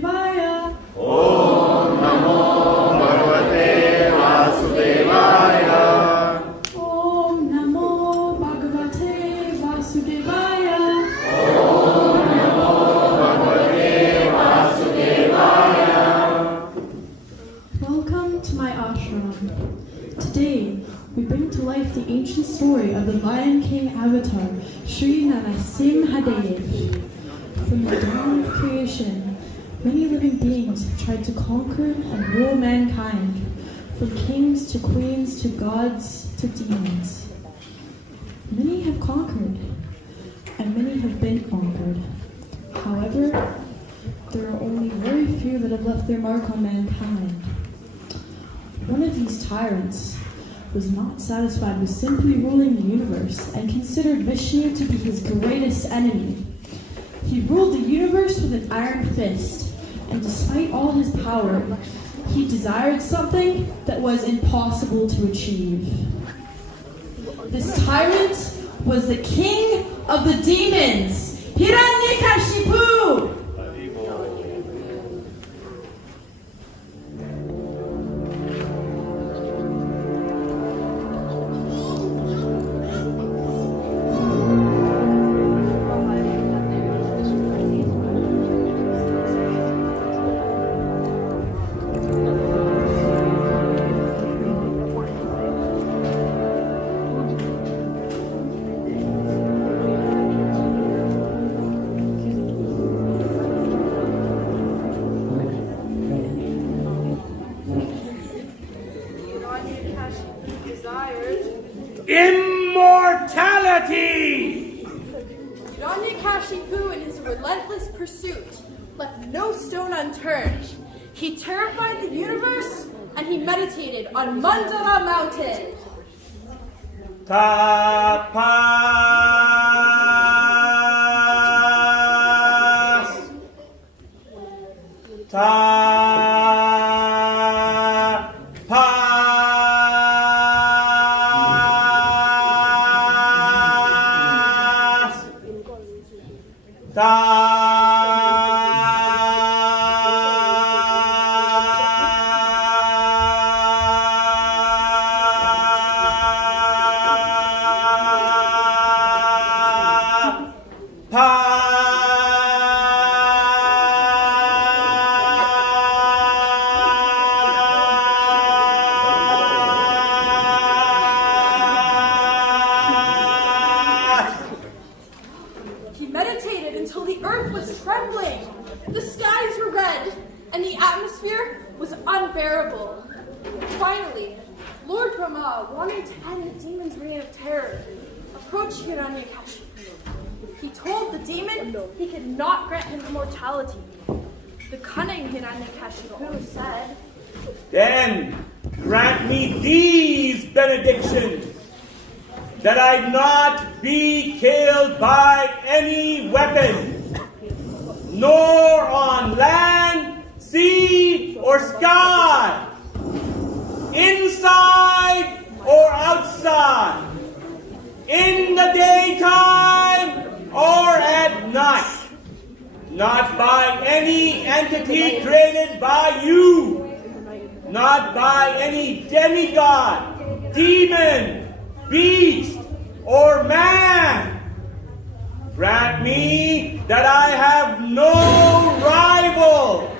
Vasudevaya. Om Namo Bhagavate Vasudevaya. Om Namo Bhagavate Vasudevaya. Om Namo Bhagavate Vasudevaya. Welcome to my ashram. Today, we bring to life the ancient story of the Lion King avatar, Shri Narasimha Lila. From the dawn of creation, many living beings have tried to conquer and rule mankind, from kings to queens to gods to demons. Many have conquered, and many have been conquered. However, there are only very few that have left their mark on mankind. One of these tyrants was not satisfied with simply ruling the universe and considered Vishnu to be his greatest enemy. He ruled the universe with an iron fist, and despite all his power, he desired something that was impossible to achieve. This tyrant was the king of the demons, Hiranyakashipu! Immortality! Hiranyakashipu, in his relentless pursuit, left no stone unturned. He terrified the universe, and he meditated on Mandala Mountain. Tapas. Finally, Lord Brahma, wanting to end the demon's reign of terror, approached Hiranyakashipu. He told the demon he could not grant him immortality. The cunning Hiranyakashipu said, Then grant me these benedictions, that I not be killed by any weapon, nor on land, sea, or sky, inside or outside, in the daytime or at night, not by any entity created by you, not by any demigod, demon, beast, or man. Grant me that I have no rival,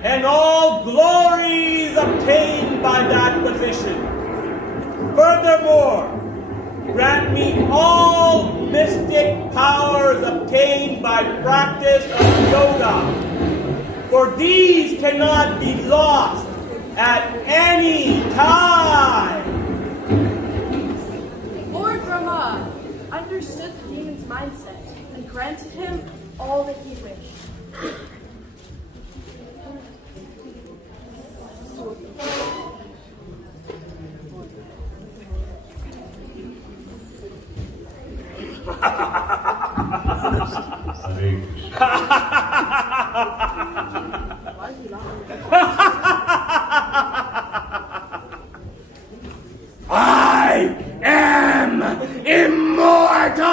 and all glories obtained by that position. Furthermore, grant me all mystic powers obtained by practice of yoga, for these cannot be lost at any time. Lord Brahma understood the demon's mindset and granted him all that he wished. Hare Krishna. I am immortal!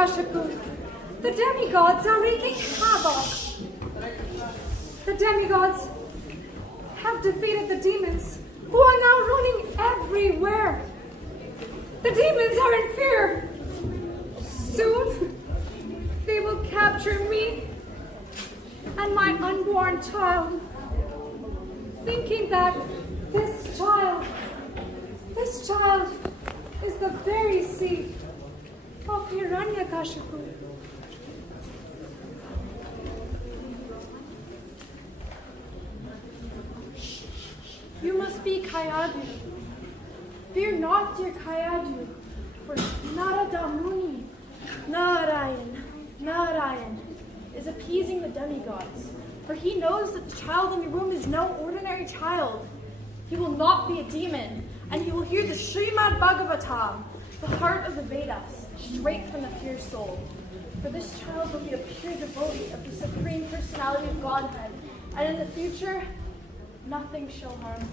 Hiranyakashipu, the demigods are wreaking havoc. The demigods have defeated the demons, who are now running everywhere. The demons are in fear. Soon, they will capture me and my unborn child, thinking that this child is the very seed of Hiranyakashipu. You must be Kayadu. Fear not, dear Kayadu, for Narada Muni, Narayan, is appeasing the demigods. For he knows that the child in your womb is no ordinary child. He will not be a demon, and he will hear the Srimad Bhagavatam, the heart of the Vedas, straight from the pure soul. For this child will be a pure devotee of the Supreme Personality of Godhead, and in the future, nothing shall harm him.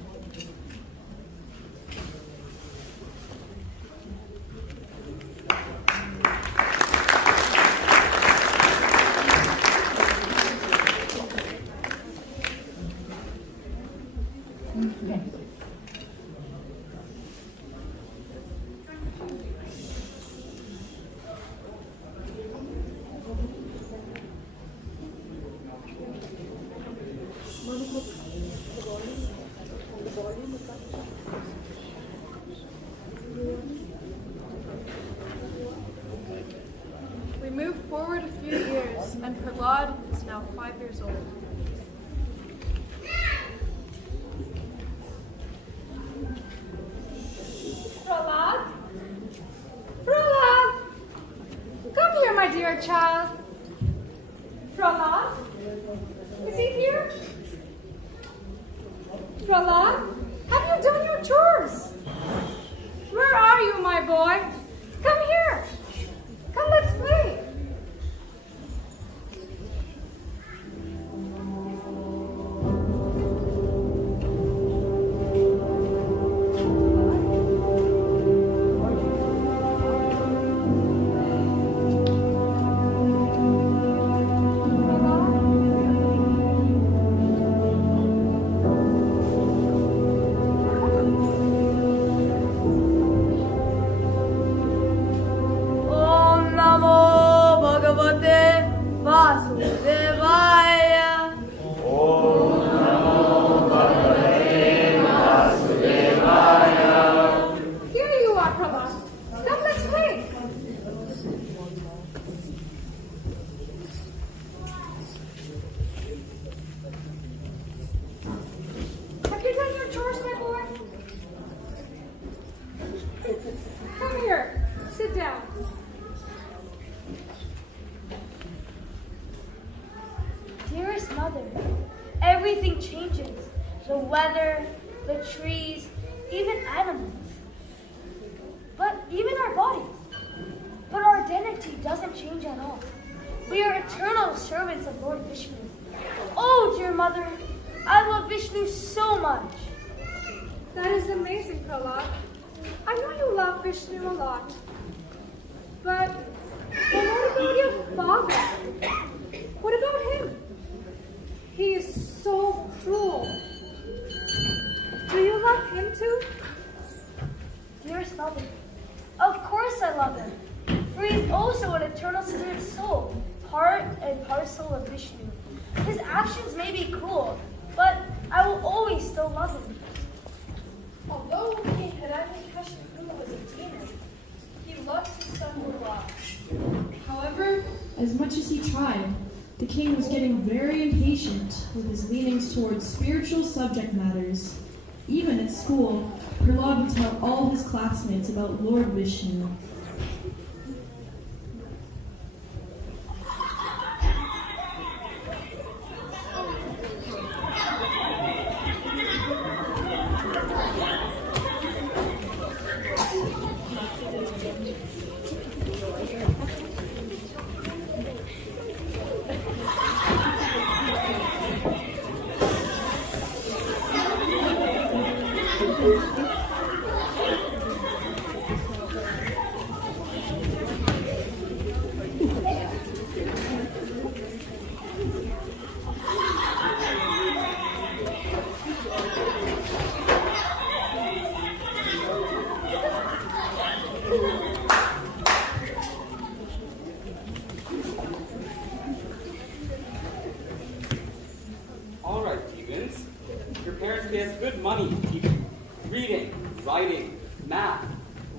We move forward a few years, and Prahlad is now 5 years old. Prahlad? Prahlad! Come here, my dear child. Prahlad? Is he here? Prahlad, have you done your chores? Where are you, my boy? Come here. Come, let's play. Everything changes. The weather, the trees, even animals. But even our bodies. But our identity doesn't change at all. We are eternal servants of Lord Vishnu. Oh, dear mother, I love Vishnu so much. That is amazing, Prahlad. I know you love Vishnu a lot. But what about your father? What about him? He is so cruel. Do you love him too? Dearest mother, of course I love him. For he is also an eternal spirit soul, part and parcel of Vishnu. His actions may be cruel, but I will always still love him. Although King Hiranyakashipu was a demon, he loved his son a lot. However, as much as he tried, the king was getting very impatient with his leanings towards spiritual subject matters. Even at school, Prahlad would tell all his classmates about Lord Vishnu. has good money to keep reading, writing, math,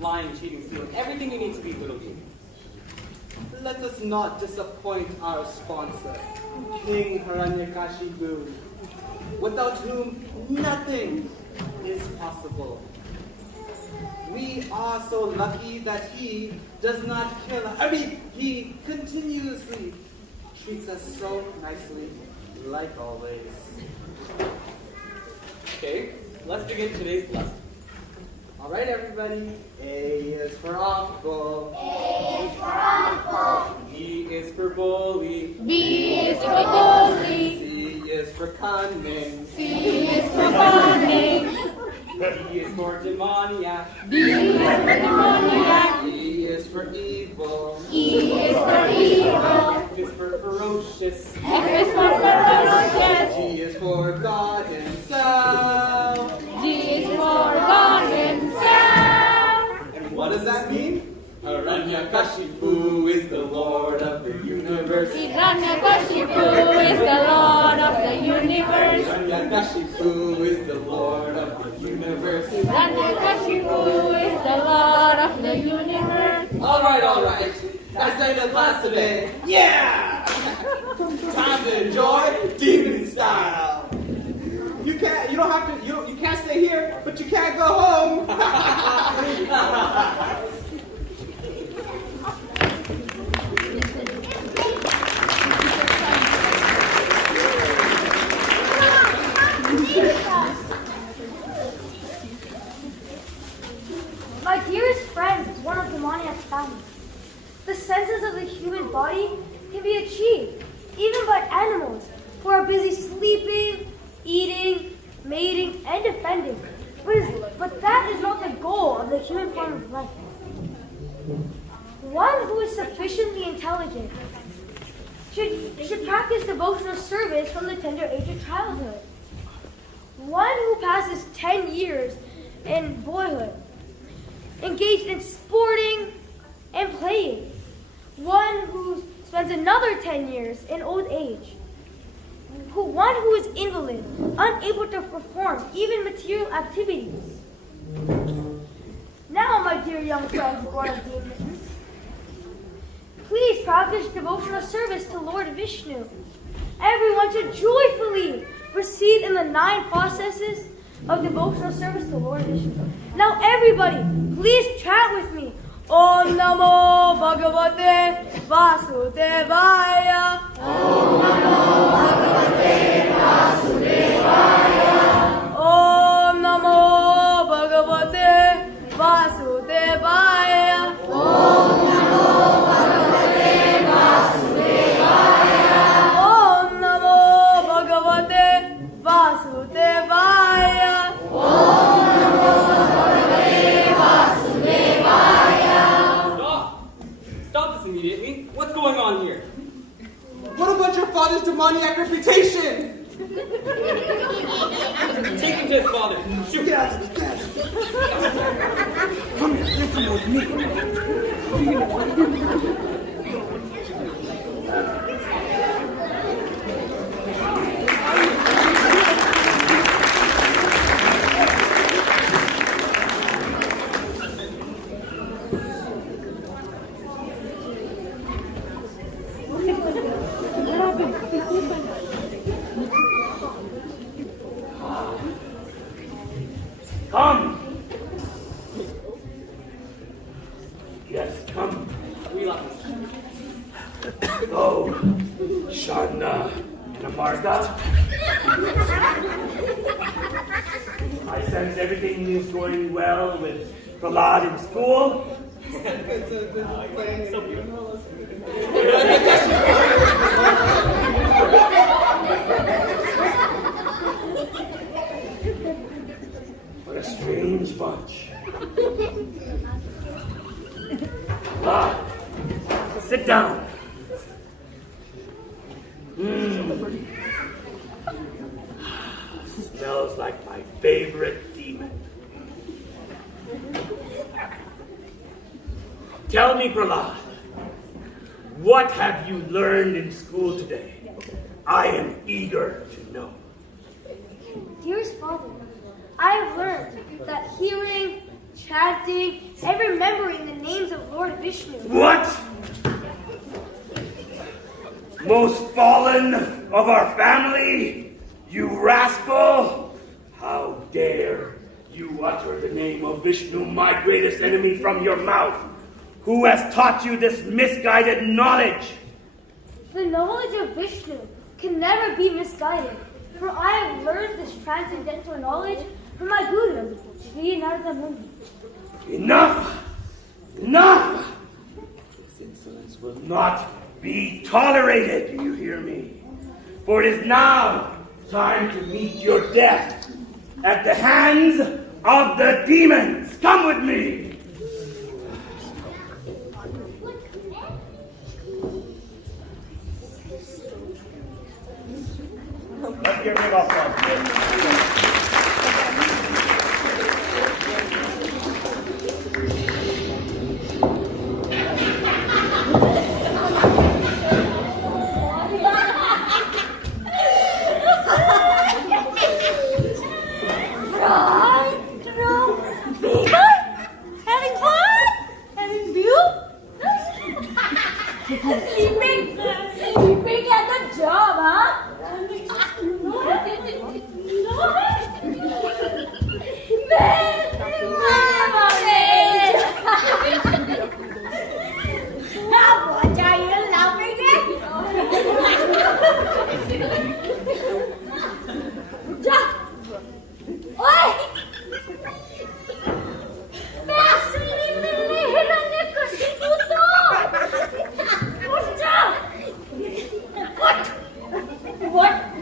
lying, cheating, stealing, everything you need to be a little demon. Let us not disappoint our sponsor, King Hiranyakashipu, without whom nothing is possible. We are so lucky that he does not kill us. He continuously treats us so nicely, like always. Okay, let's begin today's lesson. All right, everybody. A is for awful. B is for bully. B is for bully. C is for cunning. C is for cunning. D is for demoniac. D is for demoniac. E is for evil. E is for evil. F is for ferocious. F is for ferocious. G is for God himself. G is for God himself. And what does that mean? Hiranyakashipu is the Lord of the universe. Hiranyakashipu is the Lord of the universe. Hiranyakashipu is the Lord of the universe. Hiranyakashipu is the Lord of the universe. All right. That's the end of class today. Yeah! Time to enjoy demon style. You can't stay here, but you can't go home. My dearest friend is one of demoniac's family. The senses of the human body can be achieved even by animals who are busy sleeping, eating, mating, and defending. But that is not the goal of the human form of life. One who is sufficiently intelligent should practice devotional service from the tender age of childhood. One who passes 10 years in boyhood, engaged in sporting and playing. One who spends another 10 years in old age. One who is invalid, unable to perform even material activities. Now, my dear young friends born of demons, please practice devotional service to Lord Vishnu. Everyone should joyfully proceed in the 9 processes of devotional service to Lord Vishnu. Now, everybody, please chant with me. Om Namo Bhagavate Vasudevaya. Om Namo Bhagavate Vasudevaya. Om Namo Bhagavate Vasudevaya. Om Namo Bhagavate Vasudevaya. Om Namo Bhagavate Vasudevaya. Om Namo Bhagavate Vasudevaya. Stop this immediately. What's going on here? What about your father's demoniac reputation? Take him to his father. Shoot. Come with me. Come. Yes, come. Oh, Shana Namarga. I sense everything is going well with Prahlad in school. What a strange bunch. Sit down. Smells like my favorite demon. Tell me, Prahlad, what have you learned in school today? I am eager to know. Dearest Father, I have learned that hearing, chanting, and remembering the names of Lord Vishnu. What? Most fallen of our family, you rascal! How dare you utter the name of Vishnu, my greatest enemy, from your mouth? Who has taught you this misguided knowledge? The knowledge of Vishnu can never be misguided, for I have learned this transcendental knowledge from my guru, Shriya Narada Muni. Enough! Enough! This insolence will not be tolerated, do you hear me? For it is now time to meet your death at the hands of the demons. Come with me! Let's get rid of that. Sleeping at the job, huh? Now what are you laughing at? Oi!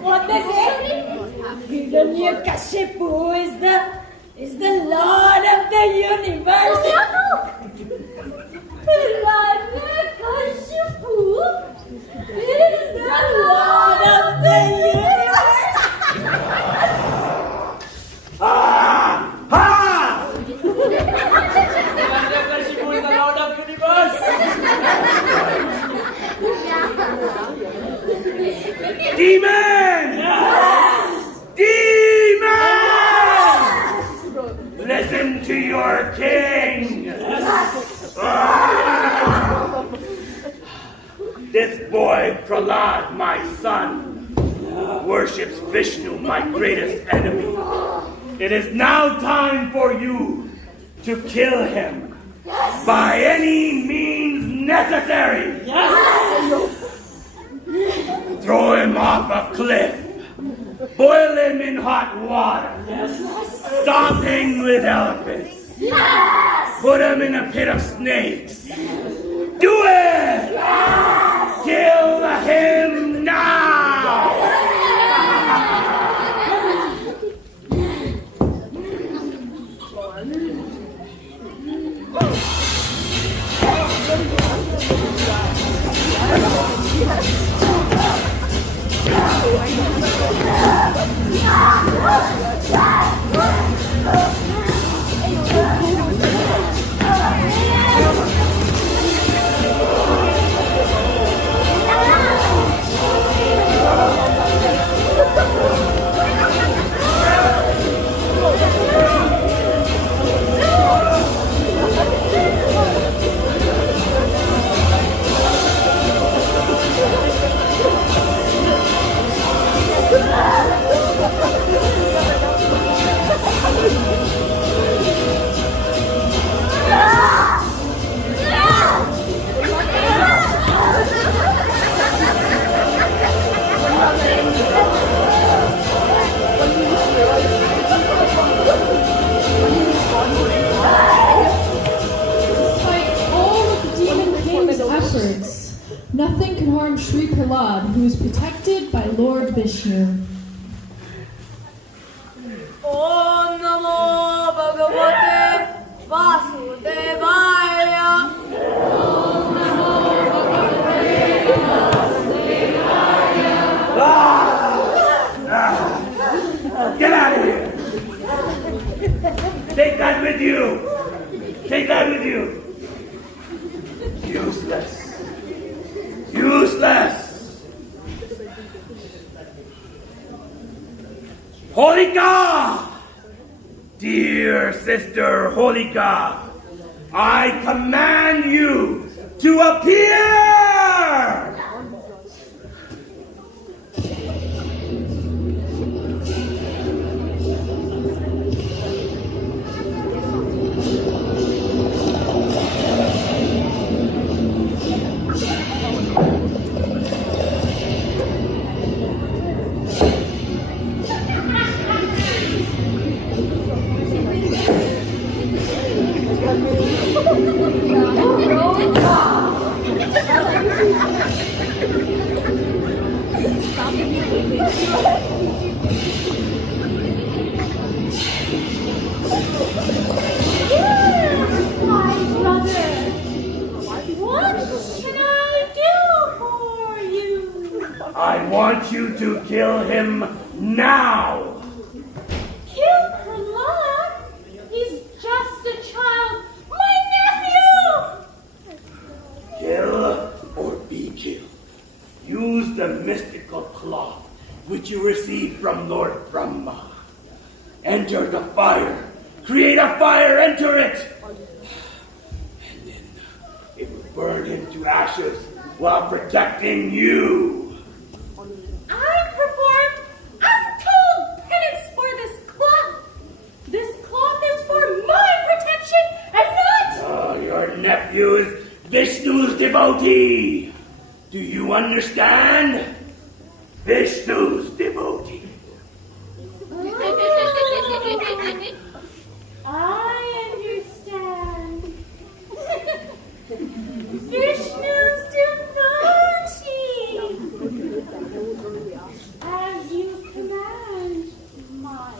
What they say? Hiranyakashipu is the Lord of the universe. Hiranyakashipu is the Lord of the universe. Hiranyakashipu is the Lord of universe. Demon! Demon! Listen to your king! This boy, Prahlad, my son, worships Vishnu, my greatest enemy. It is now time for you to kill him by any means necessary. Throw him off a cliff. Boil him in hot water. Stomp him with elephants. Put him in a pit of snakes. Do it! Kill him now! Nothing can harm Sri Prahlad, who is protected by Lord Vishnu. Om Namo Bhagavate Vasudevaya. Om Namo Bhagavate Vasudevaya. Get out of here! Take that with you! Take that with you! Useless! Useless! Holika! Dear Sister Holika, I command you to appear! I want you to kill him now! Kill Prahlad? He's just a child. My nephew! Kill or be killed. Use the mystical cloth which you received from Lord Brahma. Enter the fire. Create a fire, enter it! And then it will burn him to ashes while protecting you. I performed untold penance for this cloth. This cloth is for my protection and not... Oh, your nephew is Vishnu's devotee. Do you understand? Vishnu's devotee. I understand. Vishnu's devotee. As you command, my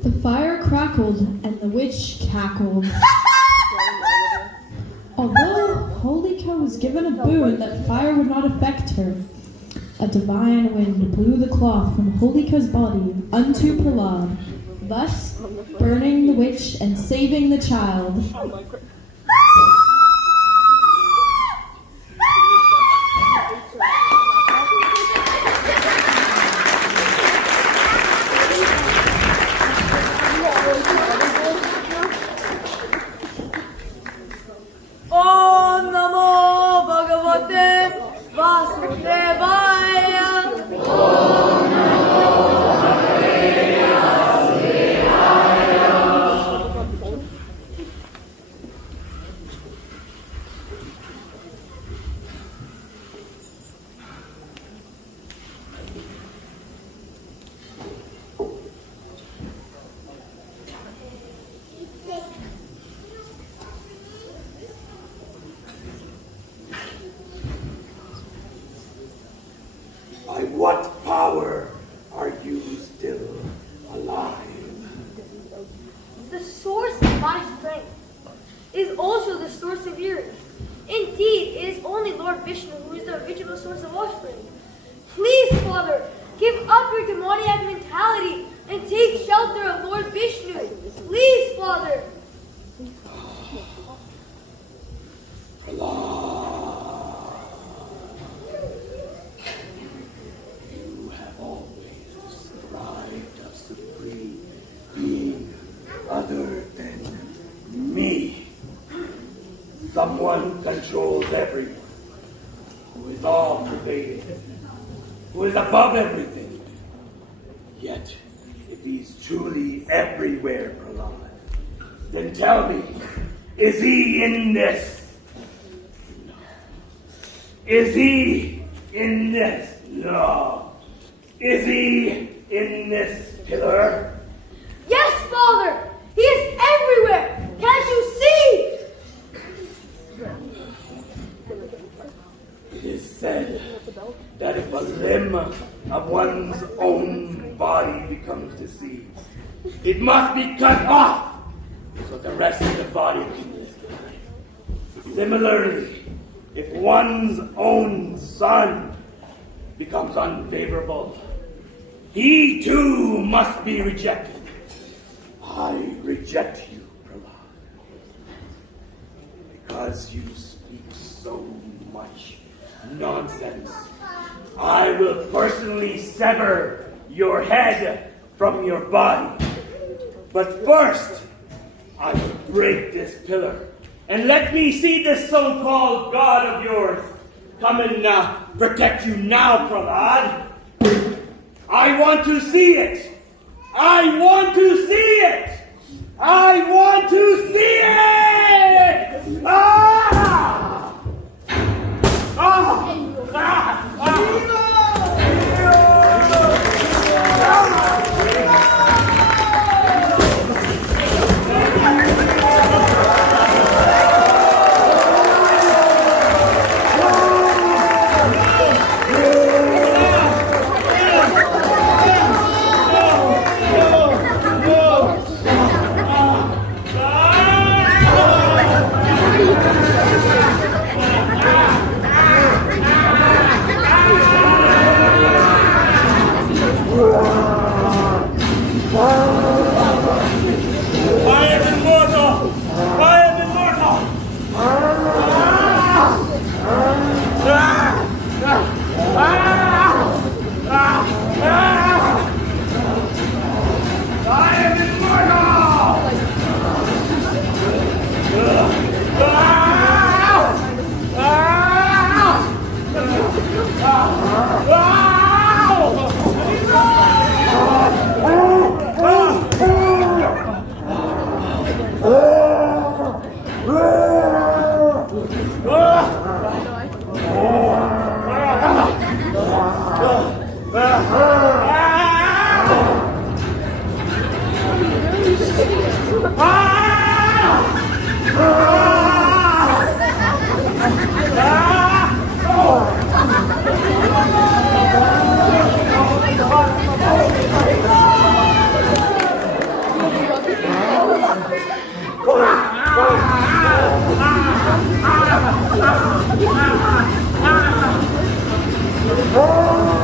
The fire crackled and the witch cackled. Although Holika was given a boon that fire would not affect her, a divine wind blew the cloth from Holika's body unto Prahlad, thus burning the witch and saving the child. Om Namo Bhagavate Vasudevaya. By what power are you still alive? The source of my strength is also the source of yours. Indeed, it is only Lord Vishnu who is the original source of all strength. Please, Father, give up your demoniac mentality and take shelter of Lord Vishnu. Please, Father. You have always described a supreme being other than me. Someone who controls everyone, who is all pervading, who is above everything. Yet, if he's truly everywhere, Prahlad, then tell me, is he in this? No. Is he in this? No. Is he in this pillar? Yes, Father. He is everywhere. Can't you see? It is said that if a limb of one's own body becomes diseased, it must be cut off so the rest of the body can live. Similarly, if one's own son becomes unfavorable, he too must be rejected. I reject you, Prahlad, because you speak so much nonsense. I will personally sever your head from your body. But first, I will break this pillar and let me see this so-called God of yours come and protect you now, Prahlad. I want to see it. I want to see it. I want to see it. Ah! Ah! Ah! Oh!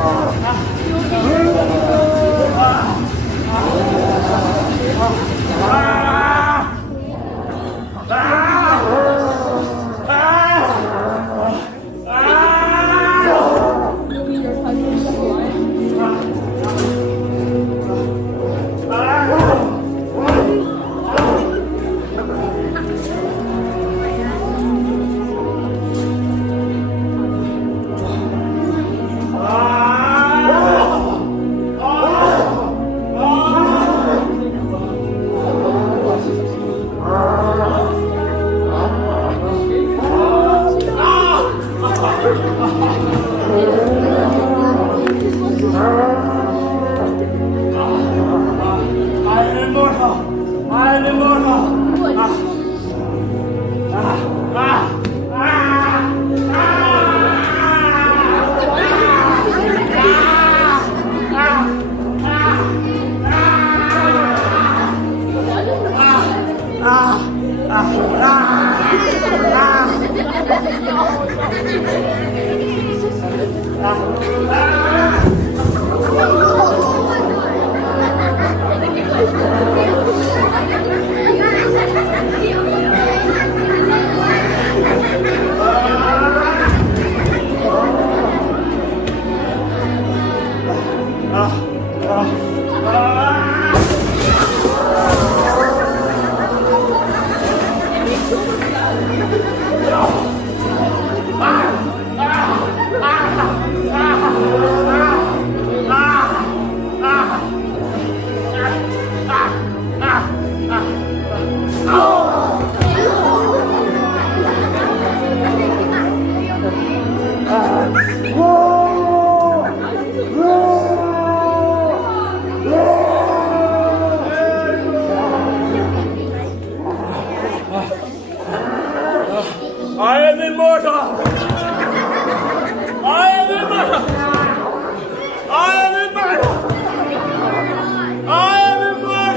I am immortal! I am immortal! I am immortal! I am immortal!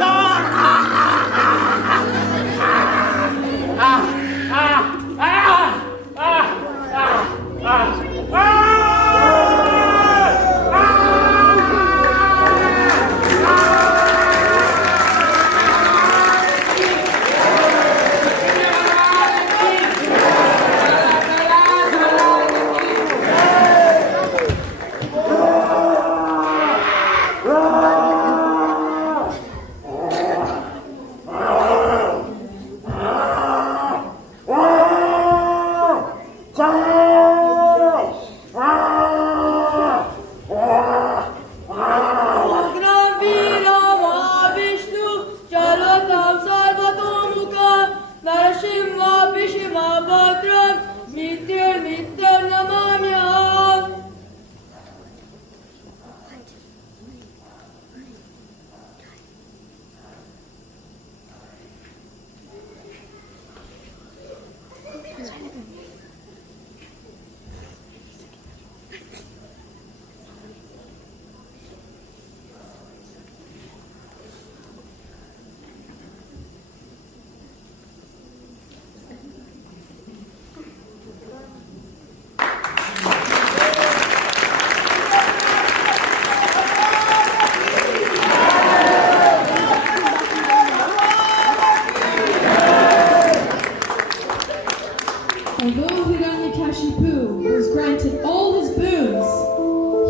Although Hiranyakashipu was granted all his boons,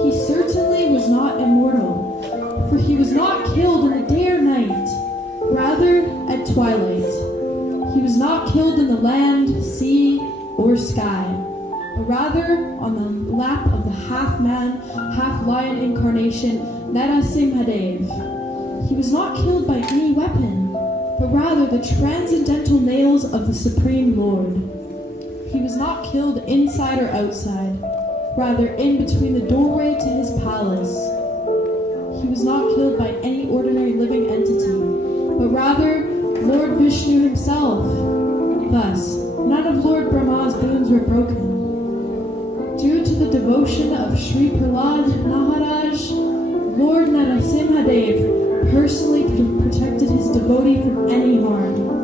he certainly was not immortal, for he was not killed in the day or night, rather at twilight. He was not killed in the land, sea, or sky, but rather on the lap of the half-man, half-lion incarnation Narasimha Dev. He was not killed by any weapon, but rather the transcendental nails of the Supreme Lord. He was not killed inside or outside, rather in between the doorway to his palace. He was not killed by any ordinary living entity, but rather Lord Vishnu himself. Thus, none of Lord Brahma's boons were broken. Due to the devotion of Sri Prahlad Maharaj, Lord Narasimha Dev personally protected his devotee from any harm.